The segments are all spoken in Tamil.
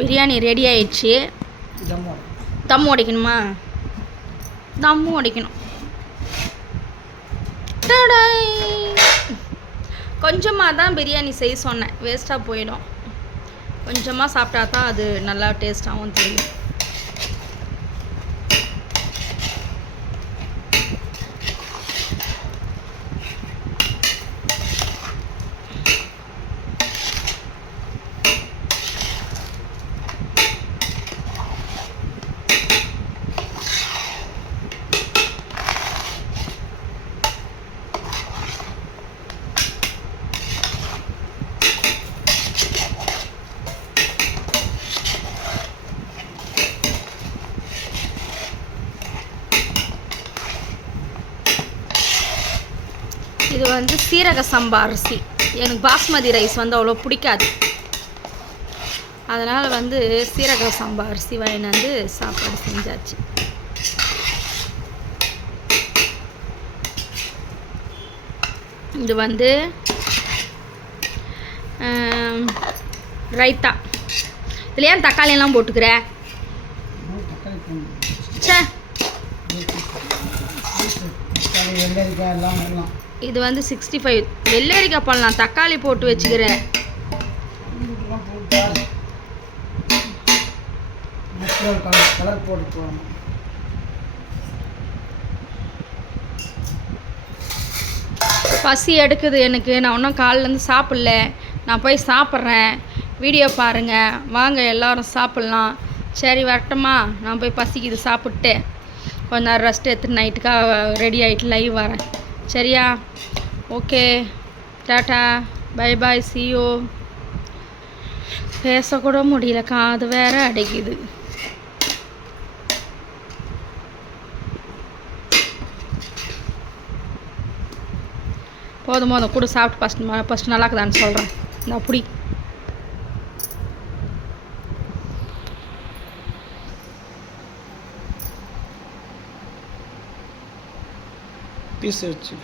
பிரியாணி ரெடி ஆயிடுச்சு. தம் உடைக்கணுமா? தம்மு உடைக்கணும். கொஞ்சமாக தான் பிரியாணி செய்ய சொன்னேன், வேஸ்ட்டாக போயிடும். கொஞ்சமாக சாப்பிட்டா தான் அது நல்லா டேஸ்ட்டாகவும் தெரியும். இது வந்து சீரக சம்பா அரிசி. எனக்கு பாஸ்மதி ரைஸ் வந்து அவ்வளோ பிடிக்காது. அதனால் வந்து சீரக சம்பா அரிசி வாங்கிட்டு வந்து சாப்பாடு செஞ்சாச்சு. இது வந்து ரைத்தா. இதில் ஏன் தக்காளியெல்லாம் போட்டுக்கிற? சே, இது வந்து 65. வெள்ளரிக்காய் பண்ணலாம், தக்காளி போட்டு வச்சுக்கிறேன். பசி எடுக்குது எனக்கு. நான் இன்னும் காலையிலேருந்து சாப்பிடல. நான் போய் சாப்பிட்றேன். வீடியோ பாருங்கள், வாங்க எல்லோரும் சாப்பிட்லாம். சரி வரட்டுமா? நான் போய் பசிக்குது, சாப்பிட்டு கொஞ்ச நேரம் ரெஸ்ட் எடுத்துட்டு நைட்டுக்காக ரெடி ஆகிட்டு லைவ் வரேன். சரியா? Okay, tata, bye bye, see you. பேசக்கூட முடியல, காது வேற அடைக்குது. போதும் போதும் கூட சாப்பிட்டு ஃபஸ்ட்டு நல்லா இருக்குதான்னு சொல்கிறேன். இந்த அப்படி பீஸ் வச்சு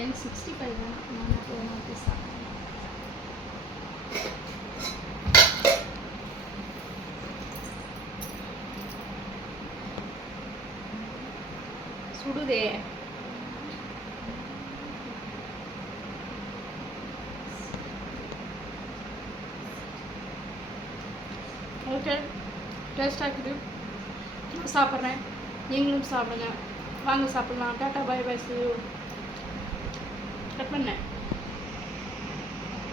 எனக்கு 65 தான். நான் போகணும் பீஸா. சுடுதே. ஓகே, டேஸ்ட்டாக இருக்குது. நான் சாப்பிட்றேன், நீங்களும் சாப்பிடுங்க. வாங்க சாப்பிட்லாம். Tata, bye bye, see you. Cut பண்ணேன்.